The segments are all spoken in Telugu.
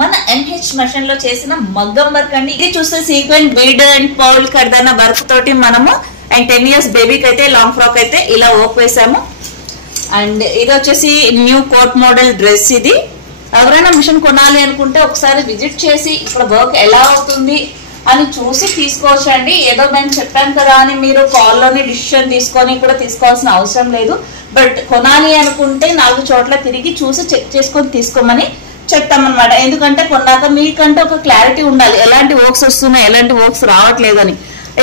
మన ఎంహెచ్ మిషన్ లో చేసిన మగ్గం వర్క్ అండి. ఇది చూస్తే సీక్వెన్స్ బీడ్ అండ్ పౌల్ కర్దానా వర్క్ తోటి మనము అండ్ 10 years బేబీకి అయితే లాంగ్ ఫ్రాక్ అయితే ఇలా వర్క్ వేసాము. అండ్ ఇది వచ్చేసి న్యూ కోట్ మోడల్ డ్రెస్. ఇది ఎవరైనా మిషన్ కొనాలి అనుకుంటే ఒకసారి విజిట్ చేసి ఇక్కడ వర్క్ ఎలా అవుతుంది అని చూసి తీసుకోవచ్చు అండి. ఏదో మేము చెప్పాను కదా అని మీరు కాల్లోని డిసిషన్ తీసుకొని కూడా తీసుకోవాల్సిన అవసరం లేదు. బట్ కొనాలి అనుకుంటే 4 చోట్ల తిరిగి చూసి చెక్ చేసుకొని తీసుకోమని చెప్తామన్నమాట. ఎందుకంటే కొన్నాక మీకంటే ఒక క్లారిటీ ఉండాలి, ఎలాంటి వర్క్స్ వస్తున్నాయి, ఎలాంటి వర్క్స్ రావట్లేదు అని.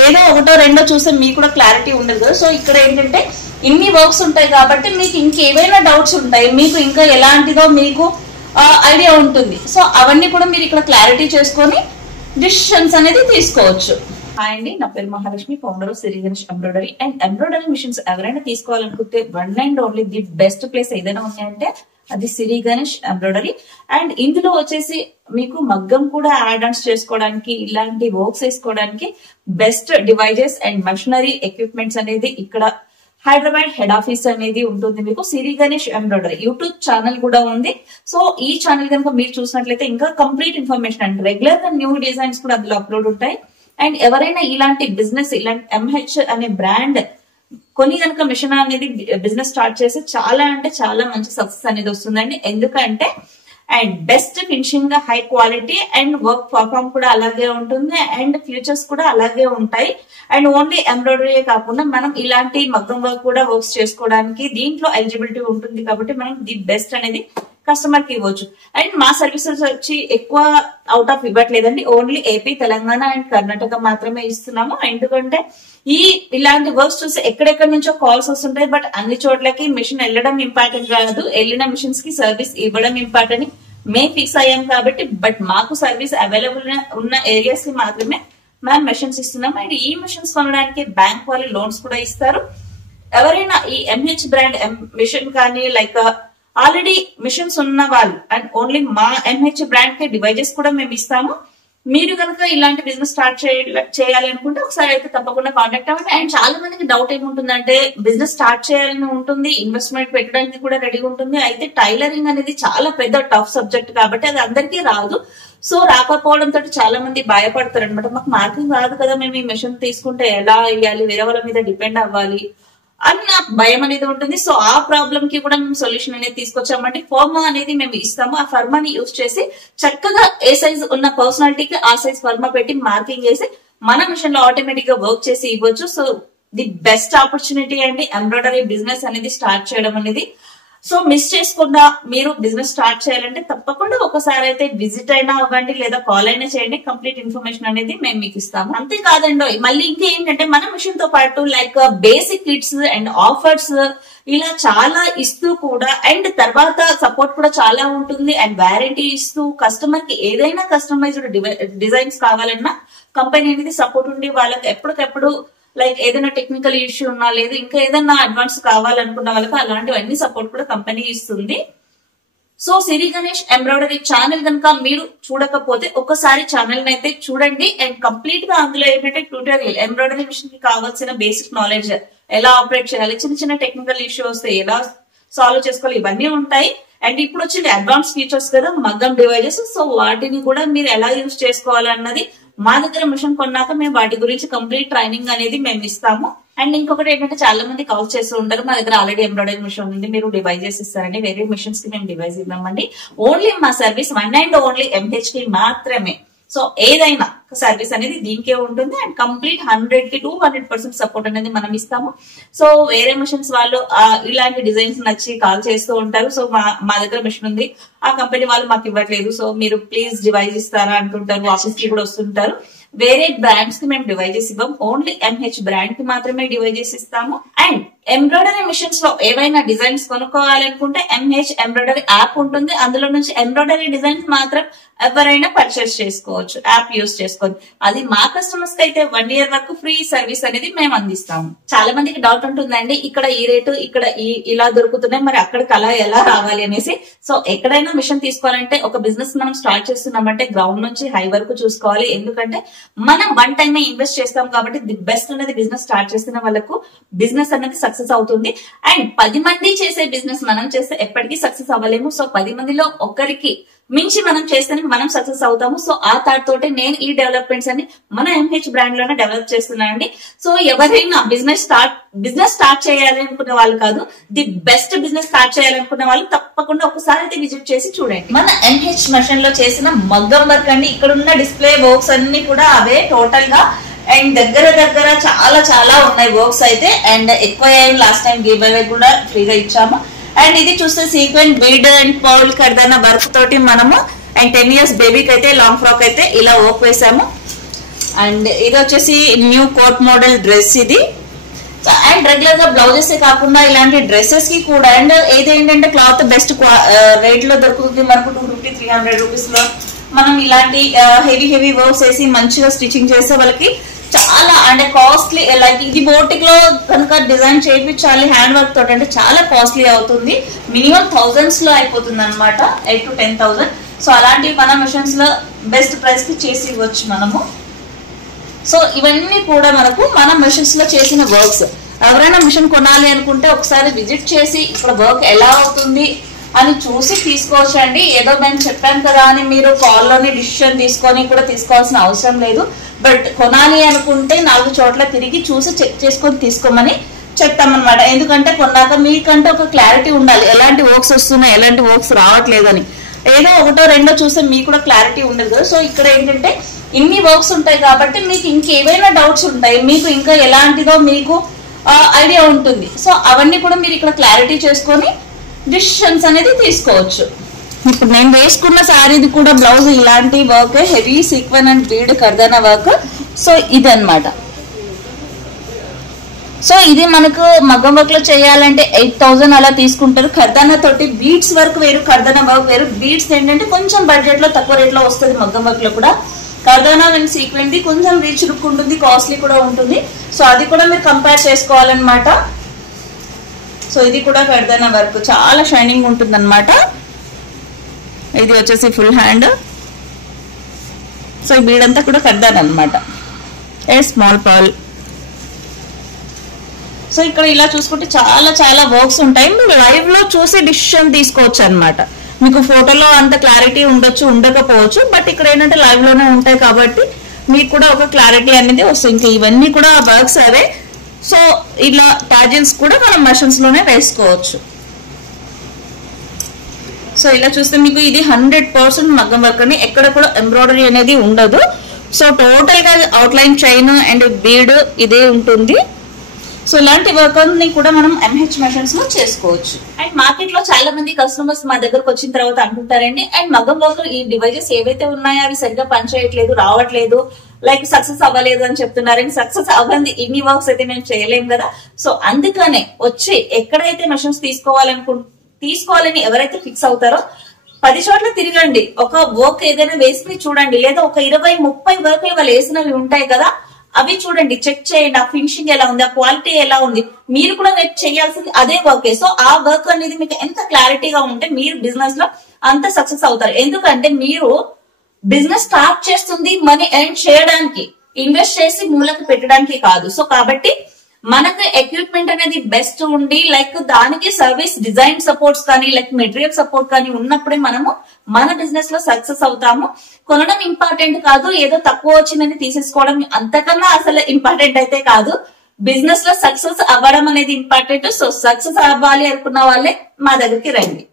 ఏదో ఒకటో రెండో చూస్తే మీకు కూడా క్లారిటీ ఉండదు కదా. సో ఇక్కడ ఏంటంటే ఇన్ని వర్క్స్ ఉంటాయి కాబట్టి మీకు ఇంకేవైనా డౌట్స్ ఉంటాయి, మీకు ఇంకా ఎలాంటిదో మీకు ఐడియా ఉంటుంది. సో అవన్నీ కూడా మీరు ఇక్కడ క్లారిటీ చేసుకొని డిసిషన్స్ అనేది తీసుకోవచ్చు. హాయ్ అండి, నా పేరు Mahalakshmi, founder of Siri Ganesh embroidery. And embroidery machines ఎవరైనా తీసుకోవాలనుకుంటే one and only the best place ఏదైనా ఉన్నాయంటే అది సిరి గణేష్ ఎంబ్రాయిడరీ. అండ్ ఇందులో వచ్చేసి మీకు మగ్గం కూడా యాడ్ ఆన్స్ చేసుకోవడానికి, ఇలాంటి వర్క్స్ వేసుకోవడానికి best devices and machinery equipments అనేది ఇక్కడ హైదరాబాద్ హెడ్ ఆఫీస్ అనేది ఉంటుంది. మీకు సిరి గణేష్ ఎంబ్రాయిడరీ యూట్యూబ్ ఛానల్ కూడా ఉంది. సో ఈ ఛానల్ కనుక మీరు చూసినట్లయితే ఇంకా కంప్లీట్ ఇన్ఫర్మేషన్ అండ్ రెగ్యులర్ గా న్యూ డిజైన్స్ కూడా అందులో అప్లోడ్ ఉంటాయి. అండ్ ఎవరైనా ఇలాంటి బిజినెస్, ఇలాంటి ఎంహెచ్ అనే బ్రాండ్ కొని కనుక మిషన్ అనేది బిజినెస్ స్టార్ట్ చేసి చాలా అంటే చాలా మంచి సక్సెస్ అనేది వస్తుందండి. ఎందుకంటే and best finishing, high quality and work perform కూడా అలాగే ఉంటుంది అండ్ ఫ్యూచర్స్ కూడా అలాగే ఉంటాయి. అండ్ ఓన్లీ ఎంబ్రాయిడరీ కాకుండా మనం ఇలాంటి మగ్గం వర్క్ కూడా వర్క్స్ చేసుకోవడానికి దీంట్లో ఎలిజిబిలిటీ ఉంటుంది. కాబట్టి మనం ది బెస్ట్ అనేది కస్టమర్ కి ఇవ్వచ్చు. అండ్ మా సర్వీసెస్ వచ్చి ఎక్కువ అవుట్ ఆఫ్ ఇవ్వట్లేదండి, only AP, Telangana and Karnataka మాత్రమే ఇస్తున్నాము. ఎందుకంటే ఇలాంటి వర్క్స్ చూసి ఎక్కడెక్కడి నుంచో కాల్స్ వస్తుంటాయి. బట్ అన్ని చోట్లకి మిషన్ వెళ్ళడం ఇంపార్టెంట్ కాదు, వెళ్ళిన మిషన్స్ కి సర్వీస్ ఇవ్వడం ఇంపార్టెంట్ మేము ఫిక్స్ అయ్యాం కాబట్టి. బట్ మాకు సర్వీస్ అవైలబుల్ ఉన్న ఏరియాస్ కి మాత్రమే మేము మిషన్స్ ఇస్తున్నాం. అండ్ ఈ మిషన్స్ కొనడానికి బ్యాంక్ వాళ్ళు లోన్స్ కూడా ఇస్తారు. ఎవరైనా ఈ ఎంహెచ్ బ్రాండ్ మిషన్ కానీ లైక్ ఆల్రెడీ మిషన్స్ ఉన్న వాళ్ళు అండ్ ఓన్లీ మా ఎంహెచ్ బ్రాండ్ కి డివైజెస్ కూడా మేము ఇస్తాము. మీరు కనుక ఇలాంటి బిజినెస్ స్టార్ట్ చేయాలి అనుకుంటే ఒకసారి అయితే తప్పకుండా కాంటాక్ట్ అవ్వండి. అండ్ చాలా మందికి డౌట్ ఏముంటుందంటే బిజినెస్ స్టార్ట్ చేయాలని ఉంటుంది, ఇన్వెస్ట్మెంట్ పెట్టడానికి కూడా రెడీగా ఉంటుంది. అయితే టైలరింగ్ అనేది చాలా పెద్ద టఫ్ సబ్జెక్ట్ కాబట్టి అది అందరికీ రాదు. సో రాకపోవడంతో చాలా మంది భయపడతారు అనమాట. మాకు మార్కెటింగ్ రాదు కదా, మేము ఈ మిషన్ తీసుకుంటే ఎలా ఇవ్వాలి, వేరే వాళ్ళ మీద డిపెండ్ అవ్వాలి అన్న భయం అనేది ఉంటుంది. సో ఆ ప్రాబ్లం కి కూడా మేము సొల్యూషన్ అనేది తీసుకొచ్చామంటే ఫర్మా అనేది మేము ఇస్తాము. ఆ ఫర్మాని యూజ్ చేసి చక్కగా ఏ సైజ్ ఉన్న పర్సనాలిటీకి ఆ సైజ్ ఫర్మా పెట్టి మార్కింగ్ చేసి మన మిషన్ లో ఆటోమేటిక్ గా వర్క్ చేసి ఇవ్వచ్చు. సో ది బెస్ట్ ఆపర్చునిటీ అండి ఎంబ్రాయిడరీ బిజినెస్ అనేది స్టార్ట్ చేయడం అనేది. సో మిస్ చేసుకుండా మీరు బిజినెస్ స్టార్ట్ చేయాలంటే తప్పకుండా ఒకసారి అయితే విజిట్ అయినా అవ్వండి, లేదా కాల్ అయినా చేయండి. కంప్లీట్ ఇన్ఫర్మేషన్ అనేది మేము మీకు ఇస్తాము. అంతేకాదండి, మళ్ళీ ఇంకా ఏంటంటే మన మిషన్ తో పాటు like basic kits and offers ఇలా చాలా ఇస్తూ కూడా అండ్ తర్వాత సపోర్ట్ కూడా చాలా ఉంటుంది. అండ్ వారంటీ ఇస్తూ కస్టమర్ కి ఏదైనా కస్టమైజ్డ్ డిజైన్స్ కావాలన్నా కంపెనీ అనేది సపోర్ట్ ఉండి వాళ్ళకి ఎప్పటికెప్పుడు లైక్ ఏదైనా టెక్నికల్ ఇష్యూ ఉన్నా లేదు ఇంకా ఏదైనా అడ్వాన్స్ కావాలనుకున్న వాళ్ళకి అలాంటివన్నీ సపోర్ట్ కూడా కంపెనీ ఇస్తుంది. సో సిరి గణేష్ ఎంబ్రాయిడరీ ఛానల్ కనుక మీరు చూడకపోతే ఒకసారి ఛానల్ అయితే చూడండి. అండ్ కంప్లీట్ గా అందులో ఏంటంటే ట్యూటోరియల్, ఎంబ్రాయిడరీ మిషన్ కి కావాల్సిన బేసిక్ నాలెడ్జ్, ఎలా ఆపరేట్ చేయాలి, చిన్న చిన్న టెక్నికల్ ఇష్యూ వస్తే ఎలా సాల్వ్ చేసుకోవాలి, ఇవన్నీ ఉంటాయి. అండ్ ఇప్పుడు వచ్చింది అడ్వాన్స్ ఫీచర్స్ కదా మగ్గం డివైజెస్. సో వాటిని కూడా మీరు ఎలా యూజ్ చేసుకోవాలి అన్నది మా దగ్గర మిషన్ కొన్నాక మేము వాటి గురించి కంప్లీట్ ట్రైనింగ్ అనేది మేము ఇస్తాము. అండ్ ఇంకొకటి ఏంటంటే చాలా మంది కాల్ చేస్తూ ఉంటారు, మా దగ్గర ఆల్రెడీ ఎంబ్రాయిడరీ మిషన్ ఉంది, మీరు డివైజెస్ ఇస్తారండి. వేరే మిషన్స్ కి మేము డివైజ్ ఇవ్వమండి. ఓన్లీ మా service one and only MH కి మాత్రమే. సో ఏదైనా సర్వీస్ అనేది దీనికే ఉంటుంది. అండ్ కంప్లీట్ 100 కి 200% సపోర్ట్ అనేది మనం ఇస్తాము. సో వేరే మిషన్స్ వాళ్ళు ఇలాంటి డిజైన్స్ నచ్చి కాల్ చేస్తూ ఉంటారు. సో మా దగ్గర మిషన్ ఉంది, ఆ కంపెనీ వాళ్ళు మాకు ఇవ్వట్లేదు, సో మీరు ప్లీజ్ డివైజ్ ఇస్తారా అంటుంటారు. ఆఫీస్ కి కూడా వస్తుంటారు. వేరే బ్రాండ్స్ కి మేము డివైజెస్ ఇవ్వం, ఓన్లీ ఎంహెచ్ బ్రాండ్ కి మాత్రమే డివైజెస్ ఇస్తాము. అండ్ ఎంబ్రాయిడరీ మిషన్స్ లో ఏవైనా డిజైన్స్ కొనుక్కోవాలనుకుంటే ఎంహెచ్ ఎంబ్రాయిడరీ యాప్ ఉంటుంది. అందులో నుంచి ఎంబ్రాయిడరీ డిజైన్స్ మాత్రం ఎవరైనా పర్చేస్ చేసుకోవచ్చు, యాప్ యూజ్ చేసుకోవచ్చు. అది మా కస్టమర్స్ కి అయితే 1 year వరకు ఫ్రీ సర్వీస్ అనేది మేము అందిస్తాము. చాలా మందికి డౌట్ ఉంటుందండి, ఇక్కడ ఈ రేటు ఇక్కడ ఇలా దొరుకుతున్నాయి, మరి అక్కడికి అలా ఎలా రావాలి అనేసి. సో ఎక్కడైనా మిషన్ తీసుకోవాలంటే ఒక బిజినెస్ మనం స్టార్ట్ చేస్తున్నామంటే గ్రౌండ్ నుంచి హై వరకు చూసుకోవాలి. ఎందుకంటే మనం వన్ టైమే ఇన్వెస్ట్ చేస్తాం కాబట్టి ది బెస్ట్ అనేది బిజినెస్ స్టార్ట్ చేస్తున్న వాళ్ళకు బిజినెస్ అనేది సక్సెస్ అవుతుంది. అండ్ 10 మంది చేసే బిజినెస్ మనం చేస్తే ఎప్పటికీ సక్సెస్ అవ్వలేము. సో 10 మందిలో ఒకరికి మించి మనం చేస్తేనే మనం సక్సెస్ అవుతాము. సో ఆ థాట్ తోటి నేను ఈ డెవలప్మెంట్స్ అని మన ఎంహెచ్ బ్రాండ్ లోనే డెవలప్ చేస్తున్నానండి. సో ఎవరైనా బిజినెస్ స్టార్ట్ చేయాలి అనుకునే వాళ్ళు కాదు, ది బెస్ట్ బిజినెస్ స్టార్ట్ చేయాలనుకునే వాళ్ళు తప్పకుండా ఒకసారి అయితే విజిట్ చేసి చూడండి. మన ఎంహెచ్ మిషన్ లో చేసిన మగ్గం వర్క్ అండి. ఇక్కడ ఉన్న డిస్ప్లే వర్క్స్ అన్ని కూడా అవే టోటల్ గా. అండ్ దగ్గర చాలా చాలా ఉన్నాయి వర్క్స్ అయితే. అండ్ ఎక్కువ లాస్ట్ టైం గివ్ అవే కూడా ఫ్రీగా ఇచ్చాము. అండ్ ఇది చూస్తే సీక్వెన్ బీడ్ అండ్ పౌల్ కర్దానా వర్క్ తోటి మనము అండ్ 10 years బేబీకి అయితే లాంగ్ ఫ్రాక్ అయితే ఇలా వర్క్ వేసాము. అండ్ ఇది వచ్చేసి న్యూ కోట్ మోడల్ డ్రెస్ ఇది. అండ్ రెగ్యులర్ గా బ్లౌజెస్ కాకుండా ఇలాంటి డ్రెస్సెస్ కి కూడా అండ్ ఏదేంటంటే క్లాత్ బెస్ట్ రేట్ లో దొరుకుతుంది మనకు. 250-300 రూపీస్ లో మనం ఇలాంటి హెవీ వర్క్స్ వేసి మంచిగా స్టిచ్చింగ్ చేస్తే వాళ్ళకి చాలా అంటే కాస్ట్లీ. లైక్ ఇది బోటిక్ లో కనుక డిజైన్ చేయించాలి హ్యాండ్ వర్క్ తోటి అంటే చాలా కాస్ట్లీ అవుతుంది. మినిమం thousands లో అయిపోతుంది అనమాట, 8 to 10,000. సో అలాంటివి మన మిషన్స్ లో బెస్ట్ ప్రైస్ కి చేసి ఇవ్వచ్చు మనము. సో ఇవన్నీ కూడా మనకు మన మిషన్స్ లో చేసిన వర్క్స్. ఎవరైనా మిషన్ కొనాలి అనుకుంటే ఒకసారి విజిట్ చేసి ఇక్కడ వర్క్ ఎలా అవుతుంది అని చూసి తీసుకోవచ్చు అండి. ఏదో మేము చెప్పాను కదా అని మీరు కాల్లోని డిసిషన్ తీసుకొని కూడా తీసుకోవాల్సిన అవసరం లేదు. బట్ కొనాలి అనుకుంటే 4 చోట్ల తిరిగి చూసి చెక్ చేసుకొని తీసుకోమని చెప్తామన్నమాట. ఎందుకంటే కొన్నాక మీకంటే ఒక క్లారిటీ ఉండాలి, ఎలాంటి వర్క్స్ వస్తున్నాయి ఎలాంటి వర్క్స్ రావట్లేదు అని. ఏదో ఒకటో రెండో చూస్తే మీకు కూడా క్లారిటీ ఉండదు కదా. సో ఇక్కడ ఏంటంటే ఇన్ని వర్క్స్ ఉంటాయి కాబట్టి మీకు ఇంకేవైనా డౌట్స్ ఉంటాయి, మీకు ఇంకా ఎలాంటిదో మీకు ఐడియా ఉంటుంది. సో అవన్నీ కూడా మీరు ఇక్కడ క్లారిటీ చేసుకొని డిసిషన్స్ అనేది తీసుకోవచ్చు. ఇప్పుడు నేను వేసుకున్న శారీది కూడా బ్లౌజ్ ఇలాంటి work, heavy sequin and bead kardana work. So ఇది అన్నమాట. సో ఇది మనకు మగ్గం వర్క్ లో చేయాలంటే 8,000 అలా తీసుకుంటారు. కర్దానా తోటి బీడ్స్ వర్క్ వేరు, కర్దానా వర్క్ వేరు. బీడ్స్ ఏంటంటే కొంచెం బడ్జెట్ లో తక్కువ రేట్ లో వస్తుంది మగ్గం వర్క్ లో కూడా. కర్దానా అండ్ సీక్వెన్ ది కొంచెం రీచ్ లుక్ ఉంటుంది, కాస్ట్లీ కూడా ఉంటుంది. సో అది కూడా మీరు కంపేర్ చేసుకోవాలన్నమాట. సో ఇది కూడా కర్దానా వర్క్ చాలా షైనింగ్ ఉంటుంది అనమాట. ఇది వచ్చేసి ఫుల్ హ్యాండ్. సో ఈ బీడ్ అంతా కూడా కర్దానా అనమాట, స్మాల్ పర్ల్. సో ఇక్కడ ఇలా చూసుకుంటే చాలా చాలా వర్క్స్ ఉంటాయి. మీరు లైవ్ లో చూసి డిసిషన్ తీసుకోవచ్చు అనమాట. మీకు ఫోటోలో అంత క్లారిటీ ఉండొచ్చు ఉండకపోవచ్చు, బట్ ఇక్కడ ఏంటంటే లైవ్ లోనే ఉంటాయి కాబట్టి మీకు కూడా ఒక క్లారిటీ అనేది వస్తుంది. ఇంకా ఇవన్నీ కూడా వర్క్స్ అవే. సో ఇలా టాజిల్స్ కూడా మనం మషన్స్ లోనే వేసుకోవచ్చు. సో ఇలా చూస్తే మీకు ఇది 100% మగ్గం వర్క్ అని, ఎక్కడ కూడా ఎంబ్రాయిడరీ అనేది ఉండదు. సో టోటల్ గా అవుట్లైన్ చైన్ అండ్ బీడ్ ఇదే ఉంటుంది. సో ఇలాంటి వర్క్ ని కూడా మనం ఎంహెచ్ మెషన్స్ లో చేసుకోవచ్చు. అండ్ మార్కెట్ లో చాలా మంది కస్టమర్స్ మా దగ్గరకు వచ్చిన తర్వాత అంటుంటారండి, అండ్ మగ్గం వర్క్ ఈ డివైజెస్ ఏవైతే ఉన్నాయో అవి సరిగ్గా పనిచేయట్లేదు, రావట్లేదు, లైక్ సక్సెస్ అవ్వలేదు అని చెప్తున్నారని. సక్సెస్ అవ్వండి ఇన్ని వర్క్స్ అయితే మేము చేయలేము కదా. సో అందుకనే వచ్చి ఎక్కడైతే మెషన్స్ తీసుకోవాలని ఎవరైతే ఫిక్స్ అవుతారో 10 చోట్ల తిరగండి. ఒక వర్క్ ఏదైనా వేసుకుని చూడండి, లేదా ఒక 20-30 వర్క్లు వాళ్ళు వేసినవి ఉంటాయి కదా, అవి చూడండి, చెక్ చేయండి. ఆ ఫినిషింగ్ ఎలా ఉంది, ఆ క్వాలిటీ ఎలా ఉంది. మీరు కూడా రేపు చేయాల్సింది అదే వర్క్. సో ఆ వర్క్ అనేది మీకు ఎంత క్లారిటీగా ఉంటే మీరు బిజినెస్ లో అంత సక్సెస్ అవుతారు. ఎందుకంటే మీరు బిజినెస్ స్టార్ట్ చేస్తుంది మనీ ఎర్న్ చేయడానికి, ఇన్వెస్ట్ చేసి మూలకు పెట్టడానికి కాదు. సో కాబట్టి మనకు ఎక్విప్మెంట్ అనేది బెస్ట్ ఉండి, లైక్ దానికి సర్వీస్ డిజైన్ సపోర్ట్స్ కానీ లైక్ మెటీరియల్ సపోర్ట్ కానీ ఉన్నప్పుడే మనము మన బిజినెస్ లో సక్సెస్ అవుతాము. కొనడం ఇంపార్టెంట్ కాదు, ఏదో తక్కువ వచ్చిందని తీసేసుకోవడం అంతకన్నా అసలు ఇంపార్టెంట్ అయితే కాదు. బిజినెస్ లో సక్సెస్ అవ్వడం అనేది ఇంపార్టెంట్. సో సక్సెస్ అవ్వాలి అనుకున్న వాళ్ళే మా దగ్గరికి రండి.